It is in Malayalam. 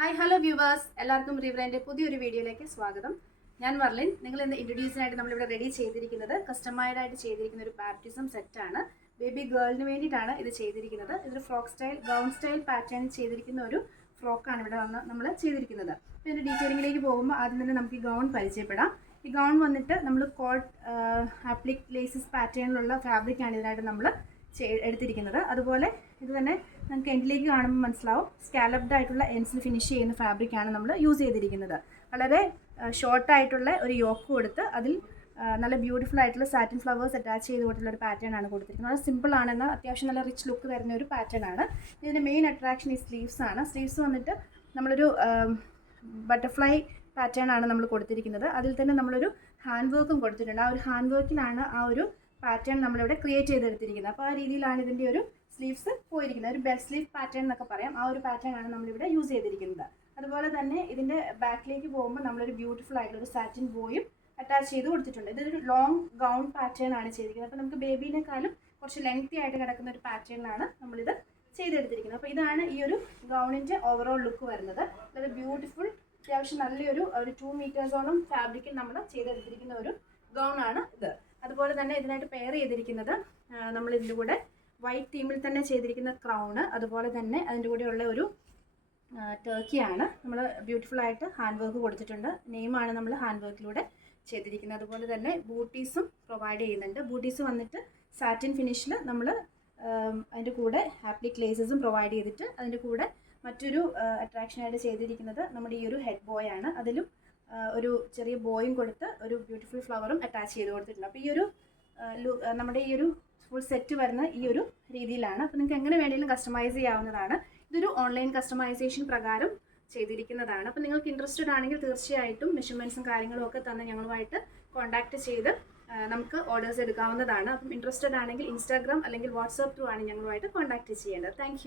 ഹായ് ഹലോ വ്യൂവേഴ്സ്, എല്ലാവർക്കും റിവറിൻ്റെ പുതിയൊരു വീഡിയോയിലേക്ക് സ്വാഗതം. ഞാൻ മർലിൻ. നിങ്ങൾ ഇന്ന് ഇൻട്രൊഡ്യൂസിനായിട്ട് നമ്മളിവിടെ റെഡി ചെയ്തിരിക്കുന്നത് കസ്റ്റമൈസ്ഡ് ചെയ്തിരിക്കുന്ന ഒരു ബാപ്റ്റിസം സെറ്റാണ്. ബേബി ഗേളിന് വേണ്ടിയിട്ടാണ് ഇത് ചെയ്തിരിക്കുന്നത്. ഇതൊരു frock style gown style pattern ചെയ്തിരിക്കുന്ന ഒരു ഫ്രോക്കാണ് ഇവിടെ വന്ന് നമ്മൾ ചെയ്തിരിക്കുന്നത്. ഇതിൻ്റെ ഡീറ്റെയിലിങ്ങിലേക്ക് പോകുമ്പോൾ ആദ്യം തന്നെ നമുക്ക് ഈ ഗൗൺ പരിചയപ്പെടാം. ഈ ഗൗൺ വന്നിട്ട് നമ്മൾ കോട്ട് ആപ്ലിക് ലേസസ് പാറ്റേണിലുള്ള ഫാബ്രിക്കാണ് ഇതിനായിട്ട് നമ്മൾ എടുത്തിരിക്കുന്നത്. അതുപോലെ ഇത് തന്നെ നമുക്ക് എൻഡിലേക്ക് കാണുമ്പോൾ മനസ്സിലാവും സ്കാലപ്ഡ് ആയിട്ടുള്ള എൻസിൽ ഫിനിഷ് ചെയ്യുന്ന ഫാബ്രിക്കാണ് നമ്മൾ യൂസ് ചെയ്തിരിക്കുന്നത്. വളരെ ഷോർട്ടായിട്ടുള്ള ഒരു യോക്ക് കൊടുത്ത് അതിൽ നല്ല ബ്യൂട്ടിഫുൾ ആയിട്ടുള്ള സാറ്റിൻ ഫ്ലവേഴ്സ് അറ്റാച്ച് ചെയ്ത് കൊടുത്തുള്ള ഒരു പാറ്റേൺ ആണ് കൊടുത്തിരിക്കുന്നത്. അത് സിമ്പിൾ ആണെന്ന് അത്യാവശ്യം നല്ല റിച്ച് ലുക്ക് തരുന്ന ഒരു പാറ്റേൺ ആണ്. ഇതിൻ്റെ മെയിൻ അട്രാക്ഷൻ ഈ സ്ലീവ്സ് ആണ്. സ്ലീവ്സ് വന്നിട്ട് നമ്മളൊരു ബട്ടർഫ്ലൈ പാറ്റേൺ ആണ് നമ്മൾ കൊടുത്തിരിക്കുന്നത്. അതിൽ തന്നെ നമ്മളൊരു ഹാൻഡ് വർക്കും കൊടുത്തിട്ടുണ്ട്. ആ ഒരു ഹാൻഡ് വർക്കിലാണ് ആ ഒരു പാറ്റേൺ നമ്മളിവിടെ ക്രിയേറ്റ് ചെയ്തെടുത്തിരിക്കുന്നത്. അപ്പോൾ ആ രീതിയിലാണ് ഇതിൻ്റെ ഒരു സ്ലീവ്സ് പോയിരിക്കുന്നത്. ഒരു ബെൽ സ്ലീവ് പാറ്റേൺ എന്നൊക്കെ പറയാം. ആ ഒരു പാറ്റേൺ ആണ് നമ്മളിവിടെ യൂസ് ചെയ്തിരിക്കുന്നത്. അതുപോലെ തന്നെ ഇതിൻ്റെ ബാക്കിലേക്ക് പോകുമ്പോൾ നമ്മളൊരു ബ്യൂട്ടിഫുൾ ആയിട്ടുള്ള ഒരു സാറ്റിൻ ബോയും അറ്റാച്ച് ചെയ്ത് കൊടുത്തിട്ടുണ്ട്. ഇതൊരു ലോങ് ഗൗൺ പാറ്റേൺ ആണ് ചെയ്തിരിക്കുന്നത്. അപ്പോൾ നമുക്ക് ബേബീനേക്കാളും കുറച്ച് ലെങ്തി ആയിട്ട് കിടക്കുന്ന ഒരു പാറ്റേണിലാണ് നമ്മളിത് ചെയ്തെടുത്തിരിക്കുന്നത്. അപ്പോൾ ഇതാണ് ഈ ഒരു ഗൗണിൻ്റെ ഓവറോൾ ലുക്ക് വരുന്നത്. അത് ബ്യൂട്ടിഫുൾ, അത്യാവശ്യം നല്ലൊരു 2 മീറ്റേഴ്സോളം ഫാബ്രിക്കിൽ നമ്മൾ ചെയ്തെടുത്തിരിക്കുന്ന ഒരു ഗൗണാണ് ഇത്. അതുപോലെ തന്നെ ഇതിനായിട്ട് പെയർ ചെയ്തിരിക്കുന്നത് നമ്മൾ ഇതിൻ്റെ കൂടെ വൈറ്റ് തീമിൽ തന്നെ ചെയ്തിരിക്കുന്ന ക്രൗണ്, അതുപോലെ തന്നെ അതിൻ്റെ കൂടെയുള്ള ഒരു ടർക്കിയാണ് നമ്മൾ ബ്യൂട്ടിഫുൾ ആയിട്ട് ഹാൻഡ് വർക്ക് കൊടുത്തിട്ടുണ്ട്. നെയിമാണ് നമ്മൾ ഹാൻഡ് വർക്കിലൂടെ ചെയ്തിരിക്കുന്നത്. അതുപോലെ തന്നെ ബൂട്ടീസും പ്രൊവൈഡ് ചെയ്യുന്നുണ്ട്. ബൂട്ടീസ് വന്നിട്ട് സാറ്റിൻ ഫിനിഷിൽ നമ്മൾ അതിൻ്റെ കൂടെ ആപ്ലിക് ലേസസും പ്രൊവൈഡ് ചെയ്തിട്ട് അതിൻ്റെ കൂടെ മറ്റൊരു അട്രാക്ഷനായിട്ട് ചെയ്തിരിക്കുന്നത് നമ്മുടെ ഈ ഒരു ഹെഡ് ബോയ് ആണ്. അതിലും ഒരു ചെറിയ ബോയും കൊടുത്ത് ഒരു ബ്യൂട്ടിഫുൾ ഫ്ലവറും അറ്റാച്ച് ചെയ്ത് കൊടുത്തിട്ടുണ്ട്. അപ്പോൾ ഈ ഒരു നമ്മുടെ ഈ ഒരു ഫുൾ സെറ്റ് വരുന്ന ഈ ഒരു രീതിയിലാണ്. അപ്പോൾ നിങ്ങൾക്ക് എങ്ങനെ വേണമെങ്കിലും കസ്റ്റമൈസ് ചെയ്യാവുന്നതാണ്. ഇതൊരു ഓൺലൈൻ കസ്റ്റമൈസേഷൻ പ്രകാരം ചെയ്തിരിക്കുന്നതാണ്. അപ്പോൾ നിങ്ങൾക്ക് ഇൻട്രസ്റ്റഡ് ആണെങ്കിൽ തീർച്ചയായിട്ടും മെഷർമെൻറ്റ്സും കാര്യങ്ങളും ഒക്കെ തന്നെ ഞങ്ങളുമായിട്ട് കോൺടാക്റ്റ് ചെയ്ത് നമുക്ക് ഓർഡേഴ്സ് എടുക്കാവുന്നതാണ്. അപ്പം ഇൻട്രസ്റ്റഡ് ആണെങ്കിൽ ഇൻസ്റ്റാഗ്രാം അല്ലെങ്കിൽ വാട്സാപ്പ് ത്രൂ ആണ് ഞങ്ങളുമായിട്ട് കോൺടാക്റ്റ് ചെയ്യേണ്ടത്. താങ്ക്